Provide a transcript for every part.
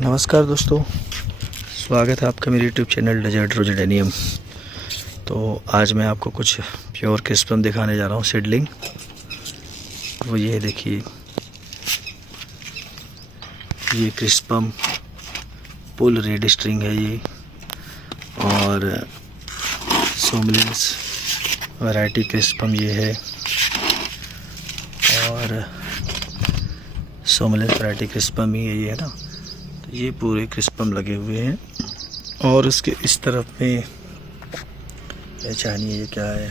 नमस्कार दोस्तों, स्वागत है आपका मेरे यूट्यूब चैनल डेजर्ट रोजेडेनियम। तो आज मैं आपको कुछ प्योर क्रिस्पम दिखाने जा रहा हूँ सीडलिंग। वो ये देखिए, ये क्रिस्पम पुल रेड स्ट्रिंग है ये, और सोमलिंस वैरायटी क्रिस्पम ये है, और सोमलिंस वैरायटी क्रिस्पम ही है ये, है ना। तो ये पूरे क्रिस्पम लगे हुए हैं, और उसके इस तरफ में पहचानिए ये क्या है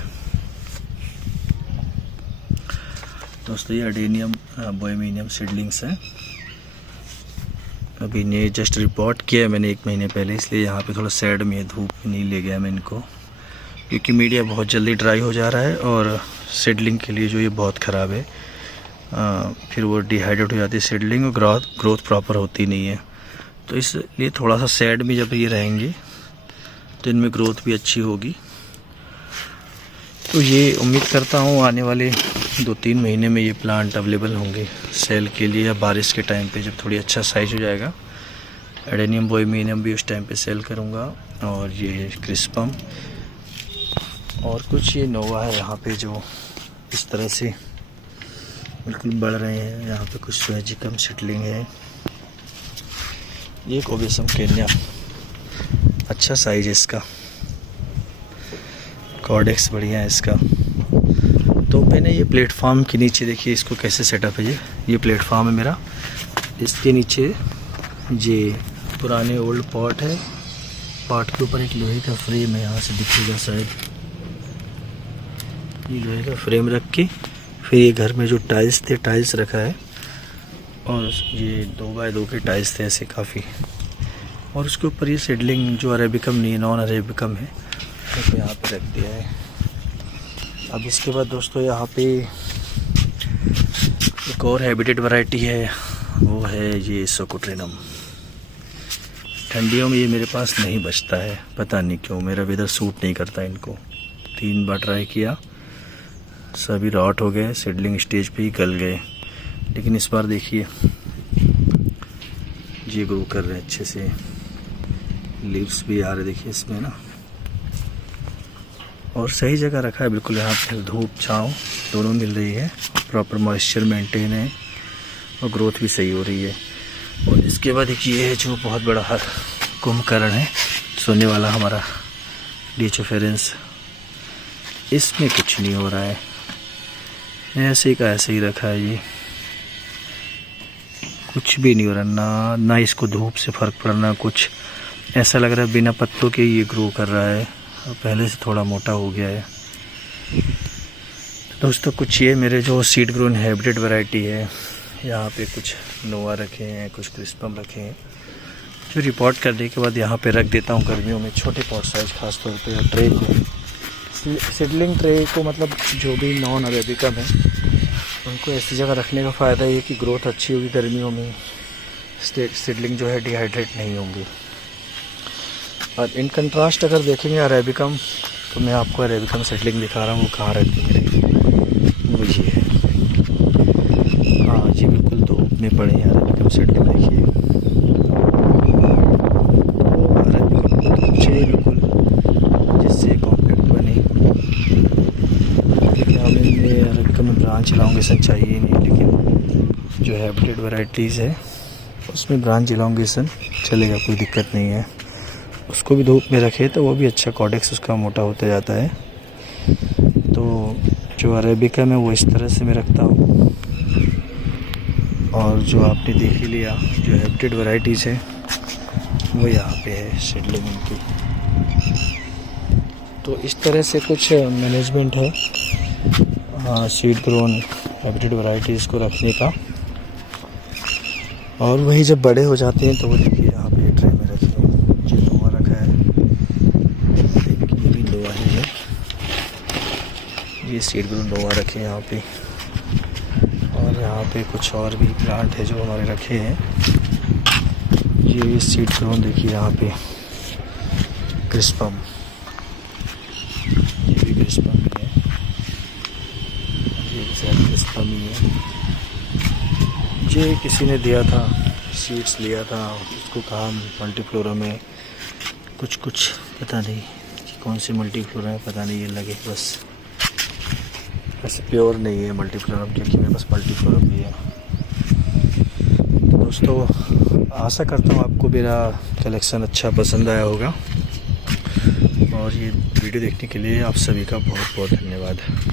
दोस्तों। ये अडेनियम बोहेमियम सीडलिंग्स हैं। अभी ने जस्ट रिपोर्ट किया है मैंने 1 महीने पहले, इसलिए यहाँ पे थोड़ा सैड में है, धूप में नहीं ले गया मैं इनको, क्योंकि मीडिया बहुत जल्दी ड्राई हो जा रहा है और सीडलिंग के लिए जो ये बहुत ख़राब है। फिर वो डिहाइड्रेट हो जाती है सीडलिंग, और ग्रोथ प्रॉपर होती नहीं है। तो इसलिए थोड़ा सा सैड में जब ये रहेंगे तो इनमें ग्रोथ भी अच्छी होगी। तो ये उम्मीद करता हूँ आने वाले 2-3 महीने में ये प्लांट अवेलेबल होंगे सेल के लिए, या बारिश के टाइम पे जब थोड़ी अच्छा साइज हो जाएगा। एडेनियम बोहेमियम भी उस टाइम पे सेल करूँगा, और ये क्रिस्पम और कुछ ये नोवा है यहाँ पे जो इस तरह से बिल्कुल बढ़ रहे हैं। यहाँ पे कुछ स्वेजिकम सीडलिंग है, ये कोबेसम केन्या, अच्छा साइज है इसका, कॉर्डेक्स बढ़िया है इसका। तो मैंने ये प्लेटफॉर्म के नीचे देखिए इसको कैसे सेटअप है। ये प्लेटफॉर्म है मेरा, इसके नीचे ये पुराने ओल्ड पॉट है, पॉट के ऊपर एक लोहे का फ्रेम है, यहाँ से दिखेगा शायद, ये लोहे का फ्रेम रख के फिर ये घर में जो टाइल्स थे टाइल्स रखा है, और ये 2x2 के टाइल्स थे ऐसे काफ़ी, और उसके ऊपर ये सीडलिंग जो अरेबिकम नहीं है, नॉन अरेबिकम है, तो यहाँ पे रख दिया है। अब इसके बाद दोस्तों यहाँ पे एक और हैबिटेट वैरायटी है, वो है ये सोकोट्रिनम। ठंडियों में ये मेरे पास नहीं बचता है, पता नहीं क्यों, मेरा वेदर सूट नहीं करता इनको। 3 बार ट्राई किया, सभी रॉट हो गए, सीडलिंग स्टेज पे ही गल गए। लेकिन इस बार देखिए ये ग्रो कर रहे हैं अच्छे से, लीव्स भी आ रहे देखिए इसमें ना, और सही जगह रखा है बिल्कुल। यहाँ पे धूप छाँव दोनों मिल रही है, प्रॉपर मॉइस्चर मेंटेन है, और ग्रोथ भी सही हो रही है। और इसके बाद एक ये है जो बहुत बड़ा कुंभकर्ण है, सोने वाला हमारा डिचोफेरेंस, इसमें कुछ नहीं हो रहा है, ऐसे का ऐसे ही रखा है, ये कुछ भी नहीं हो रहा, ना इसको धूप से फ़र्क पड़ना, कुछ ऐसा लग रहा है बिना पत्तों के ये ग्रो कर रहा है, पहले से थोड़ा मोटा हो गया है। दोस्तों कुछ ये मेरे जो सीड ग्रोन हाइब्रिड वैरायटी है, यहाँ पे कुछ नोवा रखे हैं, कुछ क्रिस्पम रखे हैं, जो रिपोर्ट करने के बाद यहाँ पे रख देता हूँ गर्मियों में, छोटे पॉट साइज खास तौर पे। ट्रे को, सीडलिंग ट्रे को, मतलब जो भी नॉन अरेबिकम है उनको ऐसी जगह रखने का फ़ायदा ये कि ग्रोथ अच्छी होगी, गर्मियों में सीडलिंग जो है डिहाइड्रेट नहीं होंगी। और इन कंट्रास्ट अगर देखेंगे अरेबिकम, तो मैं आपको अरेबिकम सीडलिंग दिखा रहा हूँ, वो कहाँ रखी है, वो ये है। हाँ जी, बिल्कुल धूप में पड़े हैं अरेबिकम सीडलिंग, देखिए अरेबिकम अच्छे बिल्कुल, जिससे कॉम्पैक्ट बने। लेकिन अब इनमें अरेबिकम में ब्रांच इलांगेशन चाहिए नहीं, लेकिन जो हाइब्रिड वैरायटीज़ है उसमें ब्रांच इलांगेशन चलेगा, कोई दिक्कत नहीं है। उसको भी धूप में रखे तो वो भी अच्छा, कॉर्डेक्स उसका मोटा होता जाता है। तो जो अरेबिकम है वो इस तरह से मैं रखता हूँ, और जो आपने देख ही लिया जो हाइब्रिड वैरायटीज़ है वो यहाँ पे है सीडलिंग की। तो इस तरह से कुछ मैनेजमेंट है सीड ग्रोन हाइब्रिड वैरायटीज़ को रखने का। और वही जब बड़े हो जाते हैं तो वो देखिए यहाँ पे ट्रे में रखे हैं, जो नोवा रखा है, ये भी नोवा है, ये सीड ग्रोन नोवा रखे हैं यहाँ पे। और यहाँ पे कुछ और भी प्लांट है जो हमारे रखे हैं, ये सीड ग्रोन देखिए यहाँ पे क्रिस्पम, ये भी क्रिस्पम है, ये भी शायद क्रिस्पम ही है। ये किसी ने दिया था सीड्स लिया था, उसको कहा मल्टीफ्लोरा में कुछ पता नहीं कि कौन सी मल्टीफ्लोरा है, पता नहीं ये लगे बस। वैसे प्योर नहीं है मल्टीफ्लोरम, क्योंकि मेरे पास मल्टीफ्लोरम भी है। तो दोस्तों आशा करता हूँ आपको मेरा कलेक्शन अच्छा पसंद आया होगा, और ये वीडियो देखने के लिए आप सभी का बहुत बहुत धन्यवाद।